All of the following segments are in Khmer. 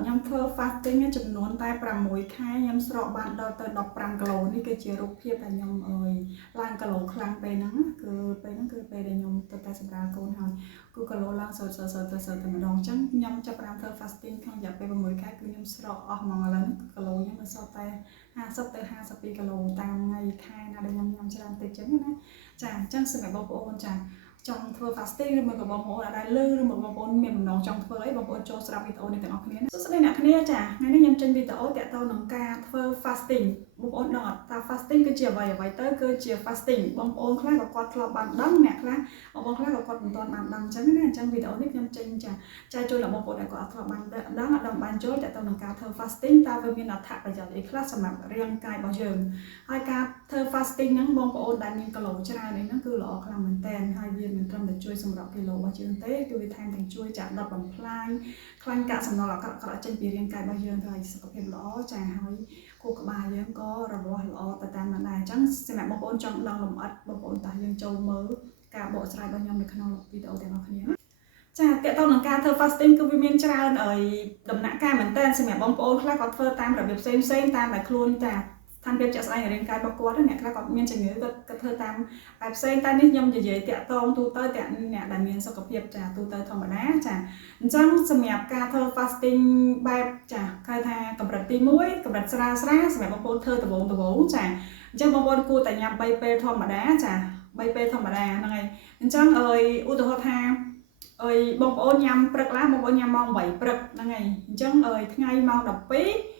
ខ្ញុំធ្វើ fasting ចំនួនតែ6ខែខ្ញុំស្រកបានដល់ទៅ15គីឡូនេះគឺជារូបភាពដែលខ្ញុំឡើងគីឡូខ្លាំងពេលហ្នឹងគឺពេលហ្នឹងគឺពេលដែលខ្ញុំទៅតែសម្រាប់កូនហើយគឺគីឡូឡើងសើតែម្ដងអញ្ចឹងខ្ញុំចាប់ផ្ដើមធ្វើ fasting ក្នុងរយៈពេល6ខែគឺខ្ញុំស្រកអស់ហ្មងឥឡូវគីឡូខ្ញុំនៅសល់តែ50ទៅ52គីឡូតាមថ្ងៃខែណាដែលខ្ញុំញ៉ាំច្រើនតិចចឹងណាចាអញ្ចឹងសម្រាប់បងប្អូនចាចង់ធ្វើ fasting ឬមកបងប្អូនអាចលើឬមកបងប្អូនមានបំណងចង់ធ្វើអីបងប្អូនចូលស្ដាប់វីដេអូនេះទាំងអស់គ្នាសួស្ដីអ្នកគ្នាចាថ្ងៃនេះខ្ញុំចេញវីដេអូទាក់ទងនឹងការធ្វើ fasting បងប្អូនដឹងអត់ថា fasting គឺជាអ្វីទៅគឺជា fasting បងប្អូនខ្លះក៏គាត់ធ្លាប់បានដឹងអ្នកខ្លះបងប្អូនខ្លះក៏គាត់មិនទាន់បានដឹងអញ្ចឹងណាអញ្ចឹងវីដេអូនេះខ្ញុំចេញចែកជូនដល់បងប្អូនដែលគាត់អត់ធ្លាប់បានដឹងអត់បានចូលទាក់ទងនឹងការធ្វើ fasting តើវាមានអត្ថប្រយោជន៍អីខ្លះសម្រាប់រាងកាយរបស់យើងហើយការធ្វើ fasting ហ្នឹងបងប្អូនដែលមានគីឡូច្រើនអីហ្នឹងគឺល្អខ្លាំងមែនតើហើយវាមិនត្រឹមតែជួយសម្រាប់គីឡូរបស់យើងទេគឺវាថែមទាំងជួយចាក់ដុតបំផ្លាញខ្លាញ់កាកសំណល់អាក្រក់ចេញពីរាងកាយរបស់យើងទៅឲ្យសុខភាពល្អចាហើយខួរក្បាលយើងក៏រលាស់ល្អទៅតាមนั้นដែរអញ្ចឹងសម្រាប់បងប្អូនចង់ដឹងលម្អិតបងប្អូនតើយើងចូលមើលការបកស្រាយរបស់ខ្ញុំនៅក្នុងវីដេអូទាំងអស់គ្នាចាតើតើនឹងការធ្វើ fasting គឺវាមានច្រើនដំណាក់កាលមែនតើសម្រាប់បងប្អូនខ្លះគាត់ធ្វើតាមរបៀបផ្សេងតាមតែខ្លួនតាឋានភាពជាក់ស្ដែងរាងកាយរបស់គាត់អ្នកខ្លះគាត់មានជំងឺគាត់ធ្វើតាមបែបផ្សេងតែនេះខ្ញុំនិយាយតាក់ទងទូទៅតាក់អ្នកដែលមានសុខភាពចាទូទៅធម្មតាចាអញ្ចឹងសម្រាប់ការធ្វើ fasting បែបចាគេថាកម្រិតទី1កម្រិតស្រាលសម្រាប់បងប្អូនធ្វើដំបូងចាអញ្ចឹងបងប្អូនគួរតែញ៉ាំ3ពេលធម្មតាចា3ពេលធម្មតាហ្នឹងហើយអញ្ចឹងឧទាហរណ៍ថាបងប្អូនញ៉ាំព្រឹកឡើងបងប្អូនញ៉ាំម៉ោង8ព្រឹកហ្នឹងហើយអញ្ចឹងថ្ងៃម៉ោង12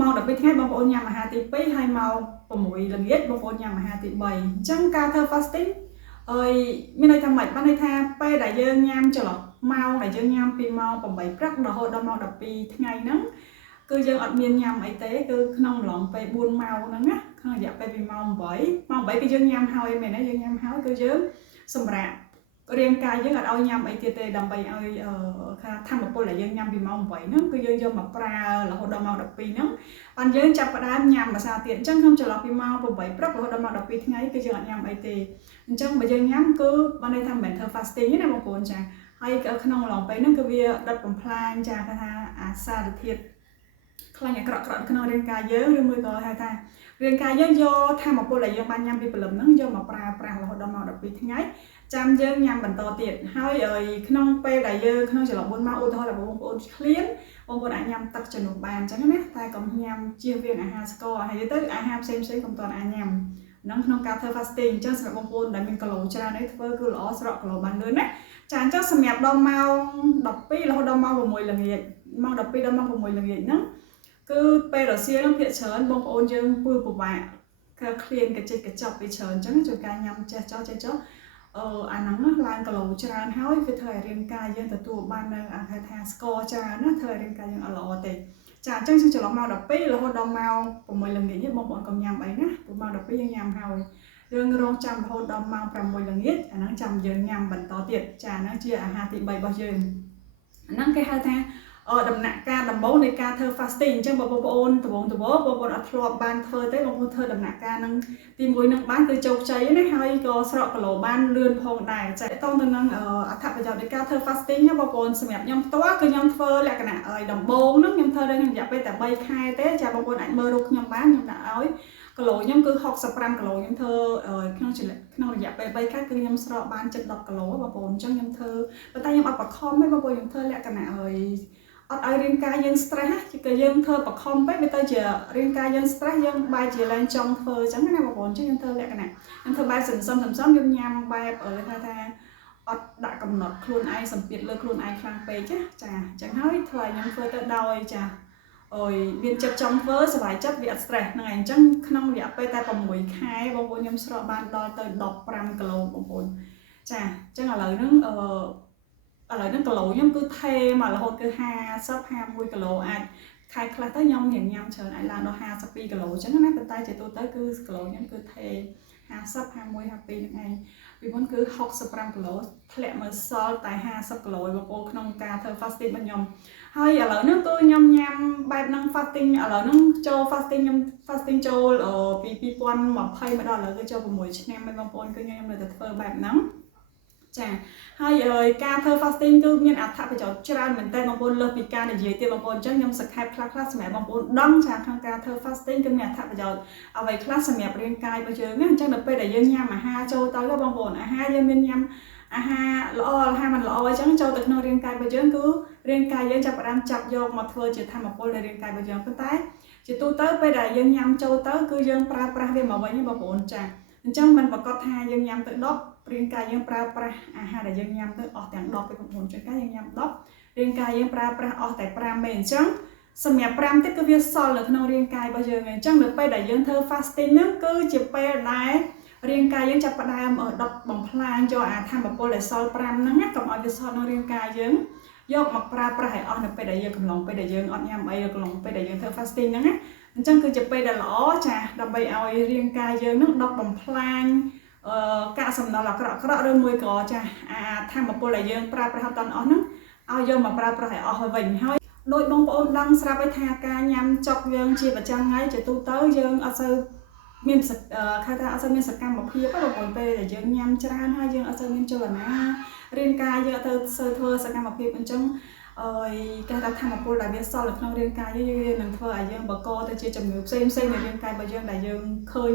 ម៉ោង12ថ្ងៃបងប្អូនញ៉ាំអាហារទី2ហើយម៉ោង6ល្ងាចបងប្អូនញ៉ាំអាហារទី3អញ្ចឹងការធ្វើ fasting មានន័យថាម៉េចបានន័យថាពេលដែលយើងញ៉ាំចន្លោះម៉ោងដែលយើងញ៉ាំពីម៉ោង8ព្រឹករហូតដល់ម៉ោង12ថ្ងៃហ្នឹងគឺយើងអត់មានញ៉ាំអីទេគឺក្នុងអំឡុងពេល4ម៉ោងហ្នឹងណាក្នុងរយៈពេលពីម៉ោង8គឺយើងញ៉ាំហើយមែនទេយើងញ៉ាំហើយគឺយើងសម្រាប់រាងកាយយើងអត់ឲ្យញ៉ាំអីទៀតទេដើម្បីឲ្យថាមពលដែលយើងញ៉ាំពីម៉ោង8ហ្នឹងគឺយើងយកមកប្រើរហូតដល់ម៉ោង12ហ្នឹងបានយើងចាប់ផ្ដើមញ៉ាំភាសាទៀតអញ្ចឹងខ្ញុំចន្លោះពីម៉ោង8ព្រឹករហូតដល់ម៉ោង12ថ្ងៃគឺយើងអត់ញ៉ាំអីទេអញ្ចឹងបើយើងញ៉ាំគឺបានន័យថាមិនមែនធ្វើ fasting ទេណាបងប្អូនចាហើយក្នុងអំឡុងពេលហ្នឹងគឺវាដុតបំផ្លាញចាគេថាអាសារធាតុខ្លាញ់អាក្រក់ក្នុងរាងកាយយើងឬមួយក៏ហៅថារាងកាយយើងយកថាមពលដែលយើងបានញ៉ាំពីព្រលឹមហ្នឹងយកមកប្រើប្រាស់រហូតដល់ម៉ោង12ថ្ងៃចាំយើងញ៉ាំបន្តទៀតហើយក្នុងពេលដែលយើងក្នុងចន្លោះ4ម៉ោងឧទាហរណ៍បងប្អូនឃ្លានបងប្អូនអាចញ៉ាំទឹកជំនួសបានអញ្ចឹងណាតែកុំញ៉ាំជៀសវាងអាហារស្ករហើយទៅអាហារផ្សេងកុំទាន់អាចញ៉ាំហ្នឹងក្នុងការធ្វើ fasting អញ្ចឹងសម្រាប់បងប្អូនដែលមានគីឡូច្រើននេះធ្វើគឺល្អស្រកគីឡូបានលឿនណាចាអញ្ចឹងសម្រាប់ដល់ម៉ោង12រហូតដល់ម៉ោង6ល្ងាចម៉ោង12ដល់ម៉ោង6ល្ងាចហ្នឹងគឺពេលរសៀលហ្នឹងភាគច្រើនបងប្អូនយើងពើពិបាកគឺឃ្លានកញ្ចេះកញ្ចប់ពីច្រើនអញ្ចឹងជួយការញ៉ាំចេះចោះអាហ្នឹងឡើងគីឡូច្រើនហើយវាធ្វើឲ្យរាងកាយយើងទទួលបាននៅហៅថាស្ករច្រើនណាធ្វើឲ្យរាងកាយយើងអត់ល្អទេចាអញ្ចឹងចន្លោះម៉ោង12រហូតដល់ម៉ោង6ល្ងាចបងប្អូនកុំញ៉ាំអីណាព្រោះម៉ោង12យើងញ៉ាំហើយយើងរងចាំរហូតដល់ម៉ោង6ល្ងាចអាហ្នឹងចាំយើងញ៉ាំបន្តទៀតចាហ្នឹងជាអាហារទី3របស់យើងអាហ្នឹងគេហៅថាដំណាក់កាលដំបូងនៃការធ្វើ fasting អញ្ចឹងបងប្អូនបងប្អូនអត់ធ្លាប់បានធ្វើទេបងប្អូនធ្វើដំណាក់កាលហ្នឹងទី1នឹងបានគឺជោគជ័យណាហើយក៏ស្រកគីឡូបានលឿនផងដែរចាតទៅនឹងអត្ថប្រយោជន៍នៃការធ្វើ fasting ណាបងប្អូនសម្រាប់ខ្ញុំផ្ទាល់គឺខ្ញុំធ្វើលក្ខណៈដំបូងហ្នឹងខ្ញុំធ្វើដល់រយៈពេលតែ3ខែទេចាបងប្អូនអាចមើលរូបខ្ញុំបានខ្ញុំដាក់ឲ្យគីឡូខ្ញុំគឺ65គីឡូខ្ញុំធ្វើក្នុងរយៈពេល3ខែគឺខ្ញុំស្រកបាន7-10គីឡូបងប្អូនអញ្ចឹងខ្ញុំធ្វើប៉ុន្តែខ្ញុំអត់បខំទេបងប្អូនខ្ញុំធ្វើលក្ខណៈអត់ឲ្យរាងកាយយើង stress ណាគឺយើងធ្វើបខំពេកវាទៅជារាងកាយយើង stress យើងបែរជាឡើងចង់ធ្វើអញ្ចឹងណាបងប្អូនអញ្ចឹងខ្ញុំធ្វើលក្ខណៈខ្ញុំធ្វើបែបសន្សំខ្ញុំញ៉ាំបែបថាអត់ដាក់កំណត់ខ្លួនឯងសម្ពាធលើខ្លួនឯងខ្លាំងពេកចាអញ្ចឹងហើយធ្វើឲ្យខ្ញុំធ្វើទៅដោយចាមានចិត្តចង់ធ្វើសុបាយចិត្តវាអត់ stress ហ្នឹងហើយអញ្ចឹងក្នុងរយៈពេលតែ6ខែបងប្អូនខ្ញុំស្រកបានដល់ទៅ15គីឡូបងប្អូនចាអញ្ចឹងឥឡូវហ្នឹងគីឡូខ្ញុំគឺថេមករហូតគឺ51គីឡូអាចខែខ្លះទៅខ្ញុំញ៉ាំច្រើនអាចឡើងដល់52គីឡូអញ្ចឹងណាប៉ុន្តែជាទូទៅគឺគីឡូខ្ញុំគឺថេ50 51 52ហ្នឹងឯងពីមុនគឺ65គីឡូធ្លាក់មកសល់តែ50គីឡូបងប្អូនក្នុងការធ្វើ fasting របស់ខ្ញុំហើយឥឡូវហ្នឹងគឺខ្ញុំញ៉ាំបែបហ្នឹង fasting ឥឡូវហ្នឹងចូល fasting ខ្ញុំ fasting ចូលពី2020មកដល់ឥឡូវគឺចូល6ឆ្នាំហើយបងប្អូនគឺខ្ញុំនៅតែធ្វើបែបហ្នឹង ចាហើយការធ្វើ fasting គឺមានអត្ថប្រយោជន៍ច្រើនមែនតើបងប្អូនលើសពីការនិយាយទៀតបងប្អូនអញ្ចឹងខ្ញុំសង្ខេបខ្លះៗសម្រាប់បងប្អូនដឹងចាក្នុងការធ្វើ fasting គឺមានអត្ថប្រយោជន៍អ្វីខ្លះសម្រាប់រាងកាយរបស់យើងណាអញ្ចឹងដល់ពេលដែលយើងញ៉ាំអាហារចូលទៅបងប្អូនអាហារយើងមានញ៉ាំអាហារល្អអាហារមិនល្អអញ្ចឹងចូលទៅក្នុងរាងកាយរបស់យើងគឺរាងកាយយើងចាប់ផ្ដើមចាប់យកមកធ្វើជាធម្មពលនៃរាងកាយរបស់យើងប៉ុន្តែជាទូទៅពេលដែលយើងញ៉ាំចូលទៅគឺយើងប្រើប្រាស់វាមកវិញបងប្អូនចាអញ្ចឹងមិនប្រកាសថាយើងញ៉ាំទៅ10រាងកាយយើងប្រើប្រាស់អាហារដែលយើងញ៉ាំទៅអស់ទាំង10ទេបងប្អូនជួនកាលយើងញ៉ាំ10រាងកាយយើងប្រើប្រាស់អស់តែ5ទេអញ្ចឹងសម្រាប់5ទៀតគឺវាសល់នៅក្នុងរាងកាយរបស់យើងអញ្ចឹងនៅពេលដែលយើងធ្វើ fasting ហ្នឹងគឺជាពេលដែលរាងកាយយើងចាប់ផ្ដើមដុតបំផ្លាញយកអាធម្មពលដែលសល់5ហ្នឹងកុំឲ្យវាសល់ក្នុងរាងកាយយើងយកមកប្រើប្រាស់ឲ្យអស់នៅពេលដែលយើងកំឡុងពេលដែលយើងអត់ញ៉ាំអីកំឡុងពេលដែលយើងធ្វើ fasting ហ្នឹងណាអញ្ចឹងគឺជាពេលដែលល្អចាដើម្បីឲ្យរាងកាយយើងនឹងដុតបំផ្លាញកាកសំណល់អាក្រក់ឬមួយក៏ចាអាធម្មពលដែលយើងប្រើប្រាស់អត់តាន់អស់ហ្នឹងឲ្យយកមកប្រើប្រាស់ឲ្យអស់វិញហើយដោយបងប្អូនដឹងស្រាប់ហើយថាការញ៉ាំចុកយើងជាប្រចាំថ្ងៃជាទូទៅយើងអត់សូវមានគេថាអត់សូវមានសកម្មភាពទេបងប្អូនពេលដែលយើងញ៉ាំច្រើនហើយយើងអត់សូវមានចលនារាងកាយយើងអត់ទៅធ្វើសកម្មភាពអញ្ចឹងគេថាធម្មពលដែលវាសល់នៅក្នុងរាងកាយយើងនឹងធ្វើឲ្យយើងបង្កទៅជាជំងឺផ្សេងៗនៅរាងកាយរបស់យើងដែលយើងឃើញ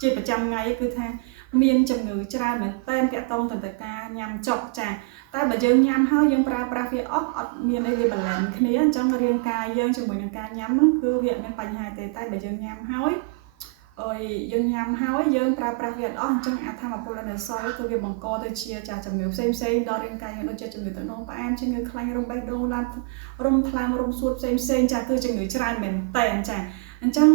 ជាប្រចាំថ្ងៃគឺថាមានជំងឺច្រើនមែនតែនតាក់ទងទៅការញ៉ាំចុកចាតែបើយើងញ៉ាំហើយយើងប្រើប្រាស់វាអត់មានអីវាបាឡែនគ្នាអញ្ចឹងរាងកាយយើងជាមួយនឹងការញ៉ាំហ្នឹងគឺវាអត់មានបញ្ហាទេតែបើយើងញ៉ាំហើយយើងញ៉ាំហើយយើងប្រើប្រាស់វាអត់អស់អញ្ចឹងអាធម្មពលដែលនៅសល់គឺវាបង្កទៅជាជំងឺផ្សេងដល់រាងកាយយើងដូចជាជំងឺទឹកនោមផ្អែមជំងឺខ្លាញ់រោមបេះដូងឡានរោមថ្លើមរោមសួតផ្សេងចាគឺជំងឺច្រើនមែនតែនចាអញ្ចឹង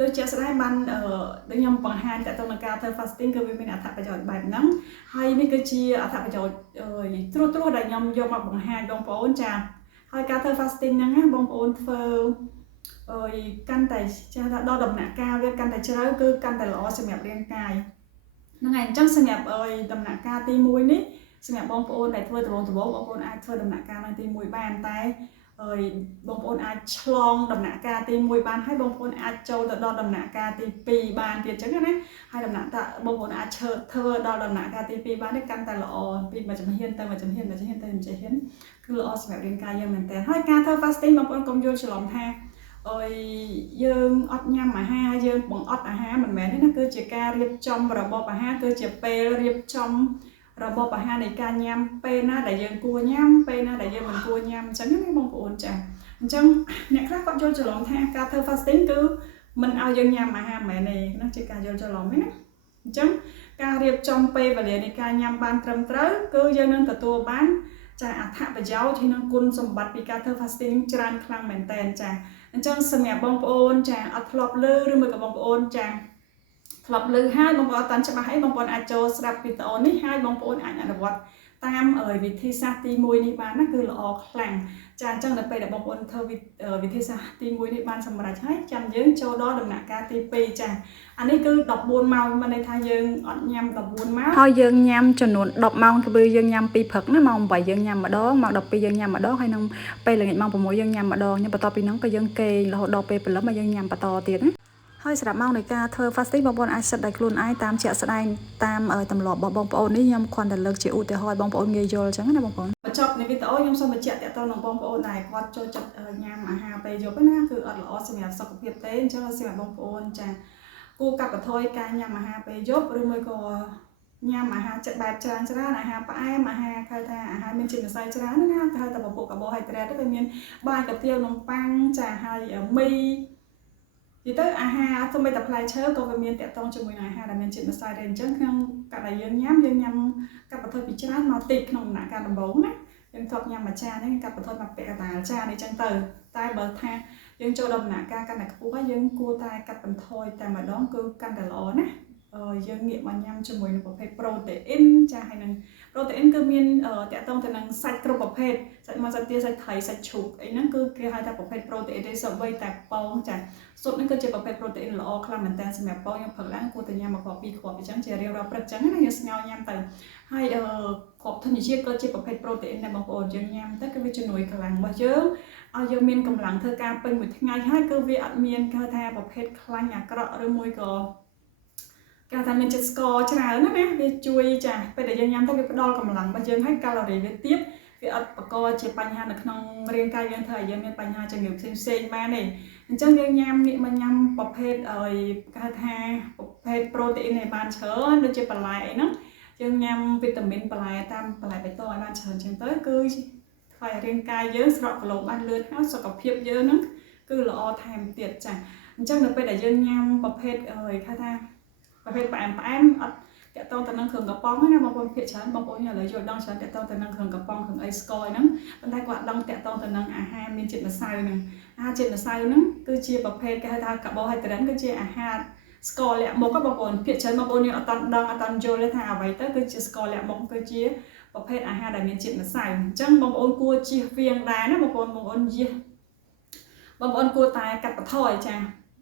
ដូចជាស្ដាយបានដូចខ្ញុំបង្ហាញតទៅនឹងការធ្វើ fasting គឺវាមានអត្ថប្រយោជន៍បែបហ្នឹងហើយនេះគឺជាអត្ថប្រយោជន៍ត្រួសដែលខ្ញុំយកមកបង្ហាញបងប្អូនចាហើយការធ្វើ fasting ហ្នឹងណាបងប្អូនធ្វើកាន់តែចាថាដល់ដំណាក់កាលវាកាន់តែជ្រៅគឺកាន់តែល្អសម្រាប់រាងកាយហ្នឹងហើយអញ្ចឹងសម្រាប់ដំណាក់កាលទី1នេះសម្រាប់បងប្អូនដែលធ្វើដំបូងបងប្អូនអាចធ្វើដំណាក់កាលទី1បានតែបងប្អូនអាចឆ្លងដំណាក់កាលទី1បានហើយបងប្អូនអាចចូលទៅដល់ដំណាក់កាលទី2បានទៀតអញ្ចឹងណាហើយដំណាក់កាលបងប្អូនអាចធ្វើដល់ដំណាក់កាលទី2បាននេះកាន់តែល្អពីមួយជំហានទៅមួយជំហានគឺល្អសម្រាប់រាងកាយយើងមែនតើហើយការធ្វើ fasting បងប្អូនកុំយល់ច្រឡំថាយើងអត់ញ៉ាំអាហារយើងបង្អត់អាហារមិនមែនទេណាគឺជាការរៀបចំរបបអាហារគឺជាពេលរៀបចំរបបអាហារនៃការញ៉ាំពេលណាដែលយើងគួរញ៉ាំពេលណាដែលយើងមិនគួរញ៉ាំអញ្ចឹងណាបងប្អូនចាអញ្ចឹងអ្នកខ្លះគាត់យល់ច្រឡំថាការធ្វើ fasting គឺមិនឲ្យយើងញ៉ាំអាហារមែនទេណាជាការយល់ច្រឡំទេណាអញ្ចឹងការរៀបចំពេលវេលានៃការញ៉ាំបានត្រឹមត្រូវគឺយើងនឹងទទួលបានចាអត្ថប្រយោជន៍ហើយនឹងគុណសម្បត្តិពីការធ្វើ fasting ច្រើនខ្លាំងមែនតើចាអញ្ចឹងសម្រាប់បងប្អូនចាអត់ធ្លាប់លើឬមួយក៏បងប្អូនចាធ្លាប់លើហើយបងប្អូនអត់តាន់ច្បាស់អីបងប្អូនអាចចូលស្ដាប់វីដេអូនេះហើយបងប្អូនអាចអនុវត្តតាមវិធីសាស្ត្រទី1នេះបានណាគឺល្អខ្លាំងចាអញ្ចឹងដល់ពេលដែលបងប្អូនធ្វើវិធីសាស្ត្រទី1នេះបានសម្រេចហើយចាំយើងចូលដល់ដំណាក់កាលទី2ចាអានេះគឺ14ម៉ោងមានន័យថាយើងអត់ញ៉ាំ14ម៉ោងហើយយើងញ៉ាំចំនួន10ម៉ោងគឺយើងញ៉ាំពីព្រឹកណាម៉ោង8យើងញ៉ាំម្ដងម៉ោង12យើងញ៉ាំម្ដងហើយនឹងពេលល្ងាចម៉ោង6យើងញ៉ាំម្ដងបន្ទាប់ពីហ្នឹងក៏យើងគេងរហូតដល់ពេលព្រលឹមហើយយើងញ៉ាំបន្តទៀតណាហើយសម្រាប់ម៉ោងនៃការធ្វើ fasting បងប្អូនអាចសិតដោយខ្លួនឯងតាមជាក់ស្ដែងតាមទម្លាប់របស់បងប្អូននេះខ្ញុំគ្រាន់តែលើកជាឧទាហរណ៍បងប្អូនងាយយល់អញ្ចឹងណាបងប្អូនបញ្ចប់នៃវីដេអូខ្ញុំសូមបញ្ជាក់តទៅនឹងបងប្អូនដែលគាត់ចូលចិត្តញ៉ាំអាហារពេលយប់ណាគឺអត់ល្អសម្រាប់សុខភាពទេអញ្ចឹងសម្រាប់បងប្អូនចាគួរកាត់បន្ថយការញ៉ាំអាហារពេលយប់ឬមួយក៏ញ៉ាំអាហារចិត្តបែបច្រើនអាហារផ្អែមអាហារគេថាអាហារមានជាតិម្សៅច្រើនណាគេហៅថាពពុះកាបូហៃដ្រេតទៅមានបាយកាទៀវនំប៉័ងចាហើយមីនិយាយទៅអាហារសូម្បីតែផ្លែឈើក៏វាមានតាក់ទងជាមួយនឹងអាហារដែលមានជាតិម្សៅដែរអញ្ចឹងក្នុងកាលដែលយើងញ៉ាំកាត់បន្ថយពីច្រើនមកតិចក្នុងដំណាក់កាលដំបូងណាយើងធ្លាប់ញ៉ាំមួយចានហ្នឹងកាត់បន្ថយមកពាក់កណ្ដាលចាននេះអញ្ចឹងទៅតែបើថាយើងចូលដល់ដំណាក់កាលកាន់តែខ្ពស់ហើយយើងគួរតែកាត់បន្ថយតែម្ដងគឺកាន់តែល្អណាយើងងាកមកញ៉ាំជាមួយនឹងប្រភេទប្រូតេអ៊ីនចាហើយនឹងប្រូតេអ៊ីនគឺមានតាក់ទងទៅនឹងសាច់គ្រប់ប្រភេទសាច់មាន់សាច់ទាសាច់ត្រីសាច់ជ្រូកអីហ្នឹងគឺគេហៅថាប្រភេទប្រូតេអ៊ីនទេសូម្បីតែពងចាស៊ុបនេះគឺជាប្រភេទប្រូតេអ៊ីនល្អខ្លាំងមែនតើសម្រាប់ពងខ្ញុំព្រឹកឡើងគួរតែញ៉ាំ1គ្រាប់2គ្រាប់អញ្ចឹងជារៀងរាល់ព្រឹកអញ្ចឹងណាយើងស្ងោរញ៉ាំទៅហើយគ្រាប់ធញ្ញជាតិក៏ជាប្រភេទប្រូតេអ៊ីនដែរបងប្អូនយើងញ៉ាំទៅគឺវាជំនួយកម្លាំងរបស់យើងឲ្យយើងមានកម្លាំងធ្វើការពេញមួយថ្ងៃហើយគឺវាអត់មានគេថាប្រភេទខ្លាញ់អាក្រក់ឬមួយក៏ ការថាមានចិត្តស្ករច្រើនណាវាជួយចាពេលដែលយើងញ៉ាំទៅវាផ្ដល់កម្លាំងរបស់យើងហើយកាឡូរីវាទាបវាអត់បង្កជាបញ្ហានៅក្នុងរាងកាយយើងធ្វើឲ្យយើងមានបញ្ហាជំងឺផ្សេងៗបានទេអញ្ចឹងយើងញ៉ាំងាកមកញ៉ាំប្រភេទឲ្យគេថាប្រភេទប្រូតេអ៊ីនឲ្យបានច្រើនដូចជាបន្លែអីហ្នឹងយើងញ៉ាំវីតាមីនបន្លែតាមបន្លែបៃតងឲ្យបានច្រើនជាងទៅគឺធ្វើឲ្យរាងកាយយើងស្រកគីឡូបានលឿនហើយសុខភាពយើងហ្នឹងគឺល្អថែមទៀតចាអញ្ចឹងនៅពេលដែលយើងញ៉ាំប្រភេទឲ្យគេថាប្រភេទផ្អែមអត់តាក់ទងទៅនឹងគ្រឿងកំប៉ុងណាបងប្អូនភាគច្រើនបងប្អូនឥឡូវយល់ដឹងច្រើនតាក់ទងទៅនឹងគ្រឿងកំប៉ុងគ្រឿងអីស្ករហ្នឹងប៉ុន្តែគាត់ដឹងតាក់ទងទៅនឹងអាហារមានជាតិម្សៅហ្នឹងអាហារជាតិម្សៅហ្នឹងគឺជាប្រភេទគេហៅថាកាបូហៃដ្រេនគឺជាអាហារស្ករលាក់មុខបងប្អូនភាគច្រើនបងប្អូនយើងអត់ដឹងអត់យល់ទេថាអ្វីទៅគឺជាស្ករលាក់មុខគឺជាប្រភេទអាហារដែលមានជាតិម្សៅអញ្ចឹងបងប្អូនគួរជៀសវាងដែរណាបងប្អូនគួរតែកាត់បន្ថយចា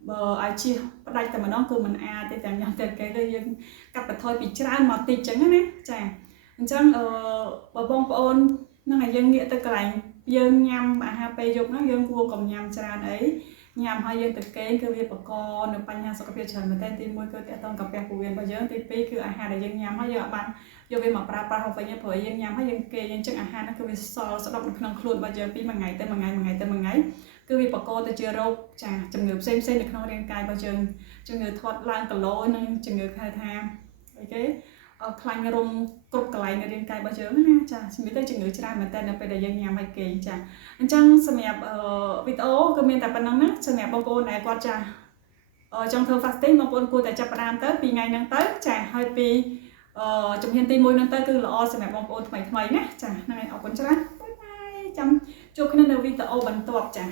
បើឲ្យជិះផ្ដាច់តែម្ដងគឺมันអាចទេតែញ៉ាំតែគេទៅយើងកាត់បន្ថយពីច្រើនមកតិចចឹងណាចាអញ្ចឹងបើបងប្អូននឹងឲ្យយើងងាកទៅកន្លែងយើងញ៉ាំអាហារពេលយប់ហ្នឹងយើងគួរកុំញ៉ាំច្រើនអីញ៉ាំហើយយើងទៅគេងគឺវាបង្កនៅបញ្ហាសុខភាពច្រើនមែនទែនទី1គឺទាក់ទងកាពះពោះវៀនរបស់យើងទី2គឺអាហារដែលយើងញ៉ាំហើយយើងអត់បានយកវាមកប្រើប្រាស់ទៅវិញព្រោះយើងញ៉ាំហើយយើងគេអញ្ចឹងអាហារហ្នឹងគឺវាសល់ស្ដុកនៅក្នុងខ្លួនរបស់យើងពីមួយថ្ងៃទៅមួយថ្ងៃគឺវាបង្កទៅជារោគចាជំងឺផ្សេងនៅក្នុងរាងកាយរបស់យើងជំងឺធាត់ឡើងគីឡូនិងជំងឺហៅថាអីគេខ្លាញ់រុំគ្រប់កន្លែងនៅរាងកាយរបស់យើងណាចាជំងឺទៅជំងឺច្រើនមែនតើនៅពេលដែលយើងញ៉ាំហើយគេចាអញ្ចឹងសម្រាប់វីដេអូគឺមានតែប៉ុណ្្នឹងណាសម្រាប់បងប្អូនដែលគាត់ចាចង់ធ្វើ fasting បងប្អូនគួរតែចាប់ផ្ដើមទៅពីថ្ងៃហ្នឹងទៅចាហើយពីជំហានទី1ហ្នឹងទៅគឺល្អសម្រាប់បងប្អូនថ្មីណាចាហ្នឹងហើយអរគុណច្រើនបាយបាយចាំជួបគ្នានៅវីដេអូបន្ទាប់ចា